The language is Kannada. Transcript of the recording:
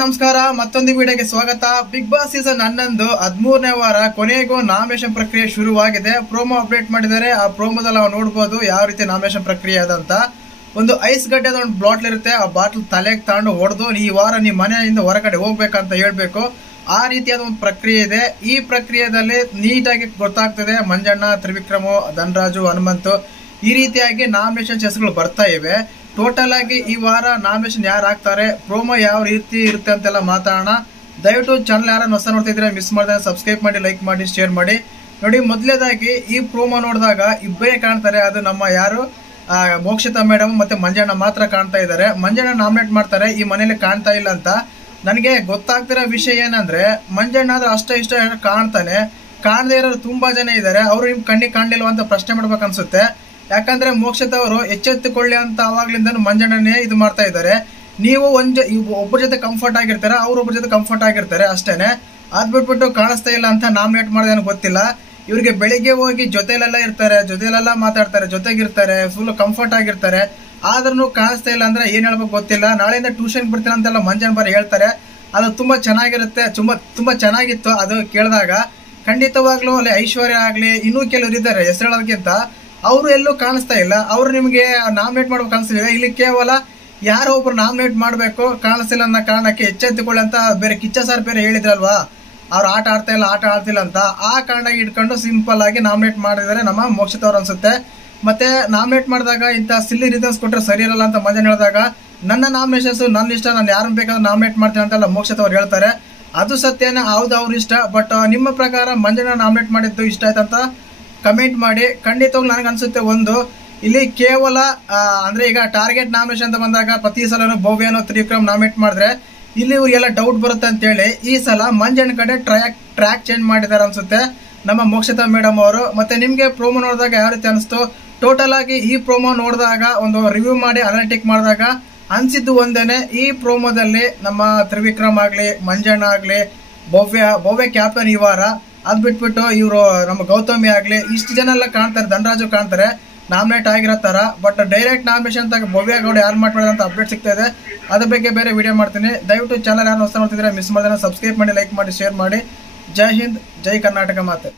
ನಮಸ್ಕಾರ. ಮತ್ತೊಂದು ವಿಡಿಯೋಗೆ ಸ್ವಾಗತ. ಬಿಗ್ ಬಾಸ್ ಸೀಸನ್ 11 13ನೇ ವಾರ ಕೊನೆಗೂ ನಾಮಿನೇಷನ್ ಪ್ರಕ್ರಿಯೆ ಶುರುವಾಗಿದೆ. ಪ್ರೋಮೋ ಅಪ್ಡೇಟ್ ಮಾಡಿದ್ದಾರೆ. ಆ ಪ್ರೋಮೋದಲ್ಲಿ ನಾವು ನೋಡಬಹುದು ಯಾವ ರೀತಿ ನಾಮಿನೇಷನ್ ಪ್ರಕ್ರಿಯೆ ಅದಂತ. ಒಂದು ಐಸ್ ಗಡ್ಡೆ ಒಂದು ಬಾಟ್ಲ್ ಇರುತ್ತೆ. ಆ ಬಾಟ್ಲ್ ತಲೆಗೆ ತಗೊಂಡು ಹೊಡೆದು ಈ ವಾರ ನಿಮ್ಮ ಮನೆಯಿಂದ ಹೊರಗಡೆ ಹೋಗ್ಬೇಕಂತ ಹೇಳ್ಬೇಕು. ಆ ರೀತಿಯಾದ ಒಂದು ಪ್ರಕ್ರಿಯೆ ಇದೆ. ಈ ಪ್ರಕ್ರಿಯೆಯಲ್ಲಿ ನೀಟಾಗಿ ಗೊತ್ತಾಗ್ತದೆ ಮಂಜಣ್ಣ, ತ್ರಿವಿಕ್ರಮು, ಧನರಾಜು, ಹನುಮಂತು ಈ ರೀತಿಯಾಗಿ ನಾಮಿನೇಷನ್ ಹೆಸರುಗಳು ಬರ್ತಾ ಇವೆ. ಟೋಟಲ್ ಆಗಿ ಈ ವಾರ ನಾಮಿನೇಷನ್ ಯಾರು ಆಗ್ತಾರೆ, ಪ್ರೋಮೋ ಯಾವ ರೀತಿ ಇರುತ್ತೆ ಅಂತೆಲ್ಲ ಮಾತಾಡೋಣ. ದಯವಿಟ್ಟು ಚಾನಲ್ ಯಾರನ್ನ ಹೊಸ ನೋಡ್ತಿದ್ರೆ ಮಿಸ್ ಮಾಡಿದ್ರೆ ಸಬ್ಸ್ಕ್ರೈಬ್ ಮಾಡಿ, ಲೈಕ್ ಮಾಡಿ, ಶೇರ್ ಮಾಡಿ. ನೋಡಿ, ಮೊದಲೇದಾಗಿ ಈ ಪ್ರೋಮೋ ನೋಡಿದಾಗ ಇಬ್ಬರೇ ಕಾಣ್ತಾರೆ. ಅದು ನಮ್ಮ ಯಾರು ಮೋಕ್ಷಿತಾ ಮೇಡಮ್ ಮತ್ತೆ ಮಂಜಣ್ಣ ಮಾತ್ರ ಕಾಣ್ತಾ ಇದ್ದಾರೆ. ಮಂಜಣ್ಣ ನಾಮಿನೇಟ್ ಮಾಡ್ತಾರೆ, ಈ ಮನೇಲಿ ಕಾಣ್ತಾ ಇಲ್ಲ ಅಂತ. ನನಗೆ ಗೊತ್ತಾಗ್ತಿರೋ ವಿಷಯ ಏನಂದ್ರೆ, ಮಂಜಣ್ಣ ಆದ್ರೆ ಅಷ್ಟ ಇಷ್ಟ ಕಾಣ್ತಾನೆ, ಕಾಣದೇ ಇರೋರು ತುಂಬಾ ಜನ ಇದ್ದಾರೆ. ಅವರು ನಿಮ್ ಕಣ್ಣಿಗೆ ಕಾಣಲಿಲ್ವ ಅಂತ ಪ್ರಶ್ನೆ ಮಾಡ್ಬೇಕು ಅನ್ಸುತ್ತೆ. ಯಾಕಂದ್ರೆ ಮೋಕ್ಷಿತ ಅವರು ಎಚ್ಚೆತ್ತುಕೊಳ್ಳಿ ಅಂತ ಅವಾಗ್ಲಿಂದ ಮಂಜಣ್ಣನೇ ಇದು ಮಾಡ್ತಾ ಇದ್ದಾರೆ. ನೀವು ಒಬ್ಬರ ಜೊತೆ ಕಂಫರ್ಟ್ ಆಗಿರ್ತಾರೆ, ಒಬ್ಬರ ಜೊತೆ ಕಂಫರ್ಟ್ ಆಗಿರ್ತಾರೆ ಅಷ್ಟೇನೆ. ಅದ್ ಬಿಟ್ಬಿಟ್ಟು ಕಾಣಿಸ್ತಾ ಇಲ್ಲ ಅಂತ ನಾಮಿನೇಟ್ ಮಾಡೋದೇನು ಗೊತ್ತಿಲ್ಲ. ಇವ್ರಿಗೆ ಬೆಳಿಗ್ಗೆ ಹೋಗಿ ಜೊತೆಲೆಲ್ಲ ಇರ್ತಾರೆ, ಜೊತೆಲೆಲ್ಲ ಮಾತಾಡ್ತಾರೆ, ಜೊತೆಗಿರ್ತಾರೆ, ಫುಲ್ ಕಂಫರ್ಟ್ ಆಗಿರ್ತಾರೆ. ಆದ್ರೂ ಕಾಣಿಸ್ತಾ ಇಲ್ಲ ಅಂದ್ರೆ ಏನ್ ಹೇಳ್ಬೇಕು ಗೊತ್ತಿಲ್ಲ. ನಾಳೆಯಿಂದ ಟ್ಯೂಷನ್ ಬಿಡ್ತೀನಿ ಅಂತೆಲ್ಲ ಮಂಜಣ್ಣ ಬರೀ ಹೇಳ್ತಾರೆ. ಅದು ತುಂಬಾ ಚೆನ್ನಾಗಿರುತ್ತೆ, ತುಂಬಾ ಚೆನ್ನಾಗಿತ್ತು. ಅದು ಕೇಳಿದಾಗ ಖಂಡಿತವಾಗ್ಲೂ ಅಲ್ಲಿ ಐಶ್ವರ್ಯ ಆಗ್ಲಿ, ಇನ್ನೂ ಕೆಲವರು ಇದ್ದಾರೆ ಹೆಸರು ಹೇಳೋದಕ್ಕಿಂತ, ಅವರು ಎಲ್ಲೂ ಕಾಣಿಸ್ತಾ ಇಲ್ಲ. ಅವ್ರು ನಿಮ್ಗೆ ನಾಮಿನೇಟ್ ಮಾಡ್ಬೇಕು ಅನ್ಸಿಲ್ಲ. ಇಲ್ಲಿ ಕೇವಲ ಯಾರೋ ಒಬ್ರು ನಾಮಿನೇಟ್ ಮಾಡ್ಬೇಕು, ಕಾಣಿಸ್ತಿಲ್ಲ ಅನ್ನೋ ಕಾರಣಕ್ಕೆ ಎಚ್ಚೆತ್ತುಕೊಳ್ಳಿ ಅಂತ ಬೇರೆ ಕಿಚ್ಚ ಸರ್ ಬೇರೆ ಹೇಳಿದ್ರಲ್ವಾ, ಅವ್ರು ಆಟ ಆಡ್ತಿಲ್ಲ ಅಂತ. ಆ ಕಾರಣ ಇಟ್ಕೊಂಡು ಸಿಂಪಲ್ ಆಗಿ ನಾಮಿನೇಟ್ ಮಾಡಿದ್ದಾರೆ ನಮ್ಮ ಮೋಕ್ಷಿತ್ ಅವ್ರು ಅನ್ಸುತ್ತೆ. ಮತ್ತೆ ನಾಮಿನೇಟ್ ಮಾಡಿದಾಗ ಇಂಥ ಸಿಲ್ಲಿ ರೀಸನ್ಸ್ ಕೊಟ್ರೆ ಸರಿ ಇರಲ್ಲ ಅಂತ ಮಂಜನ್ ಹೇಳಿದಾಗ, ನನ್ನ ನಾಮಿನೇಷನ್ಸ್ ನನ್ನ ಇಷ್ಟ, ನಾನು ಯಾರನ್ನ ಬೇಕಾದ್ರೂ ನಾಮಿನೇಟ್ ಮಾಡ್ತೀನಿ ಅಂತೆಲ್ಲ ಮೋಕ್ಷಿತ್ ಅವ್ರು ಹೇಳ್ತಾರೆ. ಅದು ಸತ್ಯನೇ, ಹೌದು ಅವ್ರ ಇಷ್ಟ. ಬಟ್ ನಿಮ್ಮ ಪ್ರಕಾರ ಮಂಜಣ್ಣ ನಾಮಿನೇಟ್ ಮಾಡಿದ್ದು ಇಷ್ಟ ಆಯ್ತಂತ ಕಮೆಂಟ್ ಮಾಡಿ. ಖಂಡಿತವಾಗ್ಲೂ ನನಗೆ ಅನ್ಸುತ್ತೆ, ಒಂದು ಇಲ್ಲಿ ಕೇವಲ ಅಂದ್ರೆ ಈಗ ಟಾರ್ಗೆಟ್ ನಾಮಿನೇಷನ್ ಅಂತ ಬಂದಾಗ ಪ್ರತಿ ಸಲನು ಭವ್ಯನೋ ತ್ರಿವಿಕ್ರಮ್ ನಾಮಿನೇಟ್ ಮಾಡಿದ್ರೆ ಇಲ್ಲಿ ಇವ್ರಿಗೆಲ್ಲ ಡೌಟ್ ಬರುತ್ತೆ ಅಂತೇಳಿ ಈ ಸಲ ಮಂಜಣ್ಣ ಕಡೆ ಟ್ರ್ಯಾಕ್ ಚೇಂಜ್ ಮಾಡಿದ್ದಾರೆ ಅನ್ಸುತ್ತೆ ನಮ್ಮ ಮೋಕ್ಷಿತಾ ಮೇಡಮ್ ಅವರು. ಮತ್ತೆ ನಿಮ್ಗೆ ಪ್ರೋಮೋ ನೋಡಿದಾಗ ಯಾವ ರೀತಿ ಅನಿಸ್ತು? ಟೋಟಲ್ ಆಗಿ ಈ ಪ್ರೋಮೋ ನೋಡಿದಾಗ, ಒಂದು ರಿವ್ಯೂ ಮಾಡಿ ಅನಾಲಿಟಿಕ್ ಮಾಡಿದಾಗ ಅನ್ಸಿದ್ದು ಒಂದೇನೆ, ಈ ಪ್ರೋಮೋದಲ್ಲಿ ನಮ್ಮ ತ್ರಿವಿಕ್ರಮ್ ಆಗ್ಲಿ, ಮಂಜಣ್ಣ ಆಗ್ಲಿ, ಭವ್ಯ ಕ್ಯಾಪ್ಟನ್ ಈ ವಾರ. ಅದ್ ಬಿಟ್ಬಿಟ್ಟು ಇವರು ನಮ್ಮ ಗೌತಮಿ ಆಗ್ಲಿ, ಇಷ್ಟು ಜನ ಎಲ್ಲ ಕಾಣ್ತಾರೆ, ಧನರಾಜು ಕಾಣ್ತಾರೆ ನಾಮಿನೇಟ್ ಆಗಿರೋ ತರ. ಬಟ್ ಡೈರೆಕ್ಟ್ ನಾಮಿನೇಷನ್ ಅಂತ ಭವ್ಯ ಗೌಡ ಯಾರು ಮಾಡ್ತಾರೆ ಅಂತ ಅಪ್ಡೇಟ್ ಸಿಗ್ತಾ ಇದೆ. ಅದ್ರ ಬಗ್ಗೆ ಬೇರೆ ವಿಡಿಯೋ ಮಾಡ್ತೀನಿ. ದಯವಿಟ್ಟು ಚಾನಲ್ ಯಾರು ಹೊಸ ನೋಡ್ತಿದ್ರೆ ಮಿಸ್ ಮಾಡಿದ್ರೆ ಸಬ್ಸ್ಕ್ರೈಬ್ ಮಾಡಿ, ಲೈಕ್ ಮಾಡಿ, ಶೇರ್ ಮಾಡಿ. ಜೈ ಹಿಂದ್, ಜೈ ಕರ್ನಾಟಕ ಮಾತೆ.